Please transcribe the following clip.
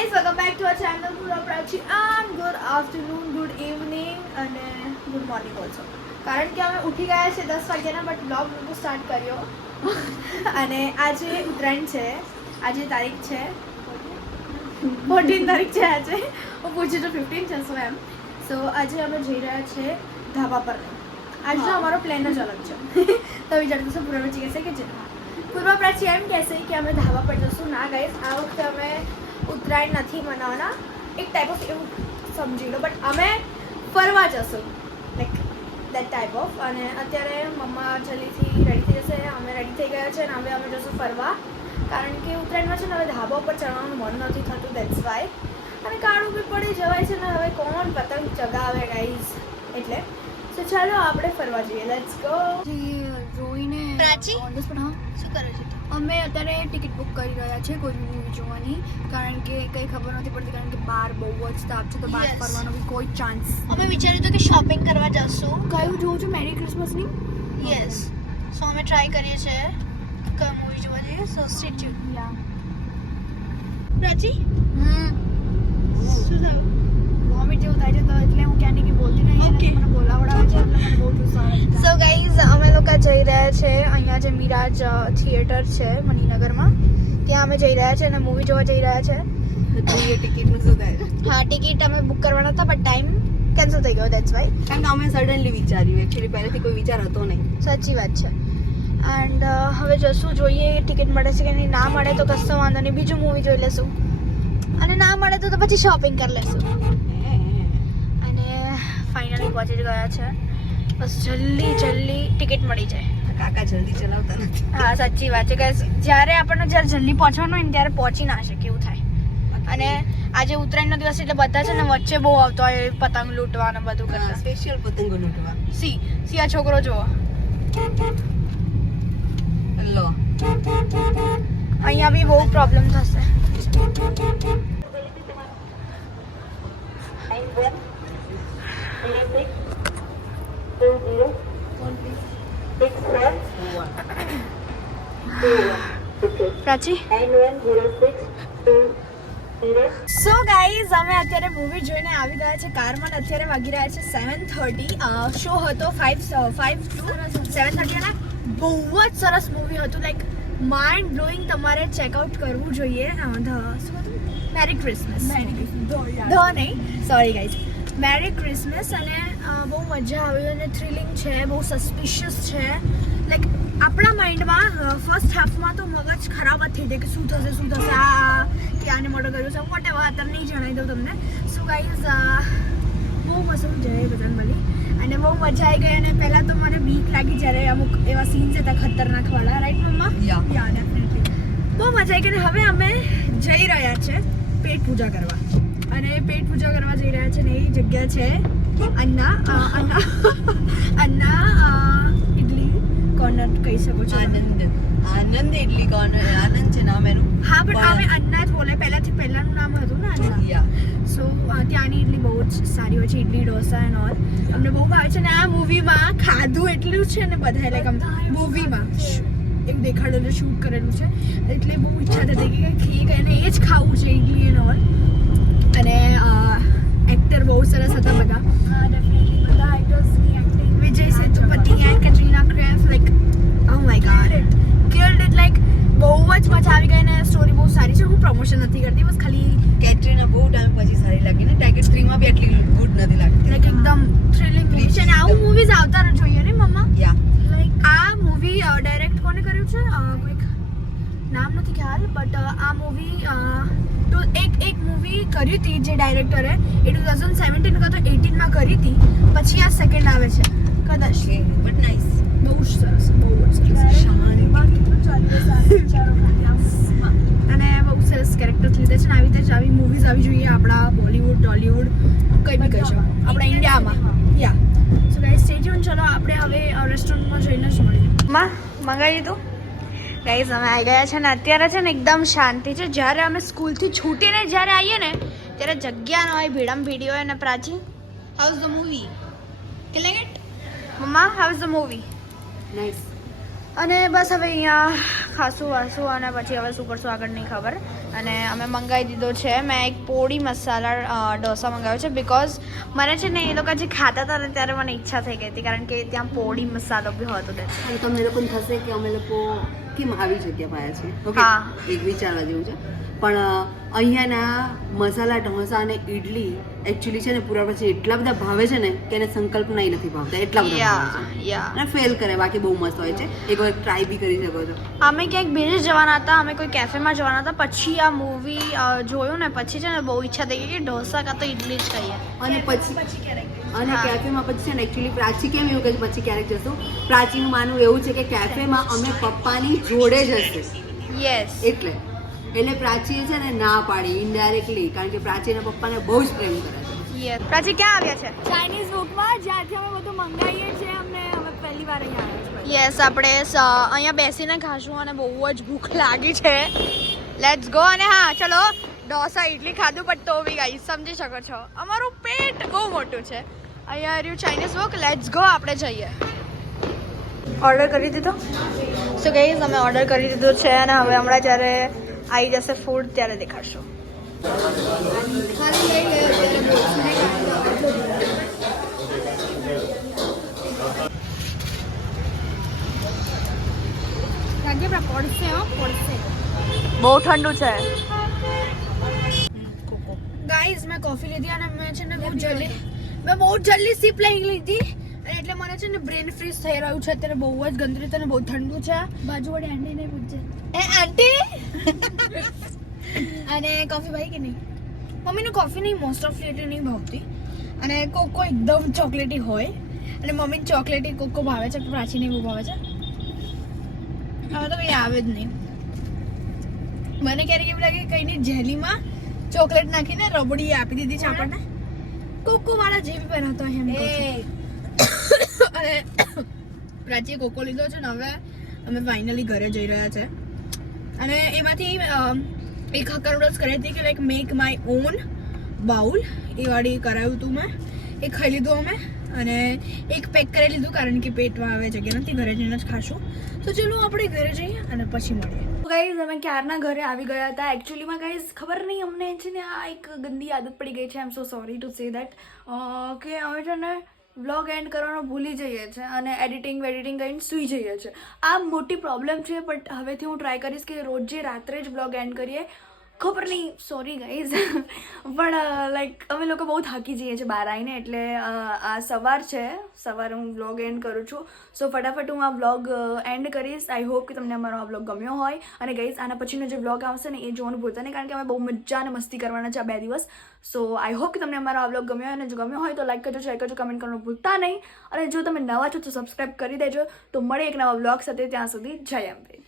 guys, welcome back to our channel Pura Prachi and good afternoon, good evening અને good morning also. કારણ કે અમે ઉઠી ગયા છે 10 વાગ્યાના બટ બ્લોગ મૂકવું સ્ટાર્ટ કર્યો અને આજે ઉત્તરાયણ છે. આજે તારીખ છે 14 તારીખ છે આજે. હું પૂછું તો 15 છે સો એમ. સો આજે અમે જઈ રહ્યા છે ધાબા પર. આજનો અમારો પ્લાન જ અલગ છે. તો વિચારતો છું પૂરા પ્રાચી કહેશે કે પૂર્વ પ્રાચી એમ કહેશે કે અમે ધાબા પર જશું. ના ગાઈસ, આ વખતે અમે ઉત્તરાયણ નથી મનાવવાના. એક ટાઈપ ઓફ એવું સમજી લો બટ અમે ફરવા જશું, લાઈક દેટ ટાઈપ ઓફ. અને અત્યારે મમ્મા જલ્દીથી રેડી થઈ જશે, અમે રેડી થઈ ગયા છે અને હવે અમે જશું ફરવા. કારણ કે ઉત્તરાયણમાં છે ને હવે ધાબા ઉપર ચડવાનું મન નથી થતું, દેટ્સ વાય. અને કાળું બી પડી જવાય છે ને હવે કોણ પતંગ ચગાવે ગાઈઝ. એટલે તો ચાલો આપણે ફરવા જઈએ. Let's go. જોઈને પ્રાચી શું કરે છે? અમે અત્યારે ટિકિટ બુક કરી રહ્યા છે કોઈ મૂવી જોવાની, કારણ કે કંઈ ખબર નથી પડતી, કારણ કે બહાર બહુ જ તાપ છે તો બહાર Yes. ફરવાનો બી કોઈ ચાન્સ. અમે વિચાર્યું હતું કે શોપિંગ કરવા જશું. કયું જોઉં છું? મેરી ક્રિસમસની. યસ, સો અમે ટ્રાય કરીએ છીએ કઈ મૂવી જોવા જઈએ. સો સ્ટે ટ્યુન. યા પ્રાચી શું થયું? વોમિટ જેવું થાય છે તો એટલે હું ક્યાં નહીં બોલતી નહીં. Okay. મને બોલાવડાવે છે એટલે મને બહુ જુસ્સો આવે છે. સો ગાઈઝ, અમે લોકો જઈ રહ્યા છે અહીંયા જે મિરાજ થિયેટર છે મણિનગરમાં, ત્યાં અમે જઈ રહ્યા છે અને મૂવી જોવા જઈ રહ્યા છે. ટિકિટનું શું થાય? હા, ટિકિટ અમે બુક કરવાના હતા બટ ટાઈમ કેન્સલ થઈ ગયો, દેટ્સ વાય. કારણ કે અમે સડનલી વિચાર્યું, એકચ્યુઅલી પહેલેથી કોઈ વિચાર હતો નહીં. સાચી વાત છે. એન્ડ હવે જશું, જોઈએ ટિકિટ મળે છે કે નહીં. ના મળે તો કશો વાંધો નહીં, બીજું મૂવી જોઈ લેશું. અને ના મળે તો પછી શોપિંગ કરી લેશું. અને ફાઇનલી પહોંચી જ ગયા છે. બસ જલ્દી ટિકિટ મળી જાય. કાકા જલ્દી ચલાવતા નથી. હા, સાચી વાત છે કે જ્યારે આપણને જ્યારે જલ્દી પહોંચવાનું હોય ને ત્યારે પહોંચી ના શકે એવું થાય. અને આજે ઉત્તરાયણનો દિવસ એટલે બધા છે ને વચ્ચે બહુ આવતો હોય પતંગ લૂંટવા ને બધું કરતા. સ્પેશિયલ પતંગો લૂંટવા. સી આ છોકરો જુઓ, લો અહીંયા બી બહુ પ્રોબ્લેમ થશે. પ્રાચી, સો ગાઈઝ, અમે અત્યારે મૂવી જોઈને આવી ગયા છે કારમાં. અત્યારે વાગી રહ્યા છે 7:30. શો હતો 5 to 7:30 અને બહુ જ સરસ મૂવી હતું, લાઈક માઇન્ડ બ્લોઈંગ. તમારે ચેકઆઉટ કરવું જોઈએ. મેરી ક્રિસમસ નહીં, સોરી ગાઈઝ, મેરી ક્રિસમસ. અને બહુ મજા આવી અને થ્રિલિંગ છે, બહુ સસ્પિશિયસ છે. લાઈક આપણા માઇન્ડમાં ફર્સ્ટ હાફમાં તો મગજ ખરાબ જ થઈ જાય કે શું થશે આ કે આને મોટો કર્યું છે વોટ એવર. અત્યારે નહીં જણાવી દઉં તમને. સો ગાઈઝ, બહુ મસ્ત જય બજરંગબલી અને બહુ મજા આવી ગઈ. અને પહેલાં તો મને બીક લાગી જ્યારે અમુક એવા સીન્સ હતા ખતરનાકવાળા, રાઈટ મમ્મા? યા ડેફિનેટલી બહુ મજા આવી ગઈ. અને હવે અમે જઈ રહ્યા છે પેટ પૂજા કરવા. અને પેટ પૂજા કરવા જઈ રહ્યા છે ને એ જગ્યા છે અન્ના ઇડલી કોર્નર કહી શકો છો. આનંદ ઇડલી કોર્નર. આનંદ છે નામ એનું. હા, બટ અમે અન્ના જ બોલે. પહેલાનું નામ હતું ને અન્ના. યા સો ત્યાંની ઇડલી બહુ જ સારી હોય છે, ઇડલી ઢોસા એન્ડ ઓલ. અમને બહુ ભાવે છે. અને આ મૂવીમાં ખાધું એટલું છે ને બધાએ, લાઈક આમ મૂવીમાં એક દેખાડેલું શૂટ કરેલું છે એટલે બહુ ઈચ્છા થતી કે ખીક એને એ જ ખાવું છે, ઇડલી એન્ડ ઓલ. અને એક્ટર બહુ સરસ હતા બધા. બધા એક્ટર્સની acting, Vijay Sethupathi and Katrina Kaif, like oh my god, killed it. Like બહુ જ મજા આવી ગઈ. અને સ્ટોરી બહુ સારી છે. હું પ્રમોશન નથી કરતી, બસ ખાલી કેટરીના બહુ ટાઈમ પછી સારી લાગી ને. ટાઈગર 3 માં બી એટલી ગુડ નથી લાગતી. લાઈક એકદમ થ્રિલિંગ મૂવી છે. અને આવું મૂવીઝ આવતા જ જોઈએ ને મમ્મા. યા લાઈક આ મૂવી ડાયરેક્ટ કોને કર્યું છે કોઈક નામ નથી ખ્યાલ, બટ આ મૂવી તો એક મૂવી કરી હતી જે ડાયરેક્ટરે એ 2017 કાં તો 18માં કરી હતી. પછી આ સેકન્ડ આવે છે કદાચ. But nice. બહુ જ સરસ, બહુ જ સરસ. અને બહુ સરસ કેરેક્ટર્સ લીધે છે ને. આવી રીતે જ આવી મૂવીઝ આવી જોઈએ આપણા બોલિવૂડ, ટોલિવૂડ, કંઈ બી કહી શકો આપણા ઇન્ડિયામાં. યા સો ગાઈઝ, સ્ટે ટ્યુન. ચલો આપણે હવે રેસ્ટોરન્ટમાં જઈને જ મળીએ. મંગાવી દીધું ગાઈઝ. અમે આવી ગયા છે ને અત્યારે છે ને એકદમ શાંતિ છે. જ્યારે અમે સ્કૂલથી છૂટીને જ્યારે આવીએ ને ત્યારે જગ્યા ન હોય, ભીડમ ભીડી હોય. અને Prachi, how is the movie? કેટલા ગેટ મમ્મા, how is the movie? Nice. અને બસ હવે અહીંયા ખાસું વાસું અને પછી હવે શું કરશું આગળ નહીં ખબર. અને અમે મંગાવી દીધો છે. મેં એક પોડી મસાલા ઢોસા મંગાવ્યો છે બિકોઝ મને છે ને એ લોકો જે ખાતા હતા ને ત્યારે મને ઈચ્છા થઈ ગઈ હતી કારણ કે ત્યાં પોડી મસાલો બી હતો. અને તમને લોકોને થશે કે અમે લોકો કેમ આવી જગ્યા પાયા છે. ઓકે, હા. એક વિચારવા જેવું છે. પણ અહીંયાના મસાલા ઢોસા અને ઇડલી એકચ્યુઅલી છે ને પૂરા પછી એટલા બધા ભાવે છે ને કે એને સંકલ્પના નથી ભાવતા, એટલા બધા ભાવે છે. અને ફેલ કરે, બાકી બહુ મસ્ત હોય છે. એકવાર ટ્રાય બી કરી શકો છો. અમે ક્યાંક બીજે જવાના હતા, અમે કોઈ કેફેમાં જવાના હતા, પછી આ મૂવી જોયું ને પછી છે ને બહુ ઈચ્છા થઈ ગઈ કે ઢોસા કાં તો ઇડલી જ ખાઈએ. અને પછી કેફેમાં પછી છે ને એકચ્યુઅલી પ્રાચી કેમ એવું કે પછી ક્યારેક જશું, પ્રાચીનું માનવું એવું છે કે કેફેમાં અમે પપ્પાની જોડે જ હશે. યસ. એટલે પ્રાચીએ છે ને ના પાડી ઇનડાયરેક્ટલી, કારણ કે પ્રાચીના પપ્પાને બહુ જ પ્રેમ કરે છે. યસ. પ્રાચી ક્યાં આવ્યા છે? ચાઇનીઝ ફૂડમાં જ્યાંથી અમે બધું મંગાવીએ છીએ. અમે પહેલી વાર અહીંયા આવ્યા છીએ. યસ, આપણે અહીંયા બેસીને ખાશું અને બહુ જ ભૂખ લાગી છે. Let's go. અને હા ચલો, ઢોસા ઇડલી ખાધું પણ તો બી ગાઈસ સમજી શકો છો અમારું પેટ બહુ મોટું છે. અહીંયા રહ્યું ચાઇનીઝ વોક. લેટ્સ ગો, આપણે જઈએ. ઓર્ડર કરી દીધો. સો ગાઈસ અમે ઓર્ડર કરી દીધો છે અને હવે હમણાં જ્યારે આવી જશે ફૂડ ત્યારે દેખાડશો. ખાલી લઈ લે અત્યારે બોક્સને કાઢી પડશે બહુ ઠંડુ છે. ગાઈઝ મેં કોફી લીધી અને મેં છે ને બહુ જલ્દી સિપ લઈ લીધી અને એટલે મને છે ને બ્રેન ફ્રીઝ થઈ રહ્યું છે અત્યારે. બહુ જ ગંદરી અને બહુ ઠંડુ છે. બાજુવાળી આંટીને પૂછજે. એ આંટી અને કોફી ભાઈ કે નહીં? મમ્મીને કોફી નહીં, મોસ્ટ ઓફ એટલી નહીં ભાવતી અને કોકો એકદમ ચોકલેટી હોય અને મમ્મીને ચોકલેટી કોકો ભાવે છે, પ્રાચીને એવું ભાવે છે. હવે તો કંઈ આવે જ નહીં. મને ક્યારેક એવું લાગે કે કંઈની જેલીમાં ચોકલેટ નાખીને રબડી આપી દીધી છે આપણને. કોકો વાળા જે બી બનાવતો હોય એમ કહું છું. અને પ્રાચીએ કોકો લીધો છે ને હવે અમે ફાઇનલી ઘરે જઈ રહ્યા છે અને એમાંથી એક હક્કા નૂડલ્સ કરી હતી કે like make my own bowl, એ વાળી કરાવ્યું હતું મેં. એ ખાઈ લીધું અમે અને એક પેક કરી લીધું કારણ કે પેટમાં આવે જગ્યા નથી, ઘરે જઈને જ ખાશું. તો ચલો આપણે ઘરે જઈએ અને પછી મળીએ. ગાઈઝ અમે ક્યારના ઘરે આવી ગયા હતા. એકચ્યુઅલીમાં ગાઈઝ ખબર નહીં અમને છે ને આ એક ગંદી આદત પડી ગઈ છે. I am so sorry to say that કે અમે છે ને વ્લોગ એન્ડ કરવાનું ભૂલી જઈએ છીએ અને એડિટિંગ કરીને સૂઈ જઈએ છીએ. આ મોટી પ્રોબ્લેમ છે બટ હવેથી હું ટ્રાય કરીશ કે રોજે રાત્રે જ વ્લોગ એન્ડ કરીએ. ખબર નહીં, સોરી ગાઈઝ પણ લાઈક અમે લોકો બહુ થાકી જઈએ છીએ બહાર આવીને. એટલે આ સવારે હું વ્લોગ એન્ડ કરું છું. સો ફટાફટ હું આ વ્લોગ એન્ડ કરીશ. આઈ હોપ કે તમને અમારો આ વ્લોગ ગમ્યો હોય. અને ગાઈઝ આના પછીનો જે વ્લોગ આવશે ને એ જોવાનું ભૂલતા નહીં કારણ કે અમે બહુ મજા અને મસ્તી કરવાના છે આ 2 દિવસ. સો આઈ હોપ કે તમને અમારો આ વ્લોગ ગમ્યો હોય અને જો ગમ્યો હોય તો લાઈક કરજો, શેર કરજો, કમેન્ટ કરવાનું ભૂલતા નહીં. અને જો તમે નવા છો તો સબસ્ક્રાઈબ કરી દેજો. તો મળે એક નવા વ્લોગ સાથે. ત્યાં સુધી જય અંબે.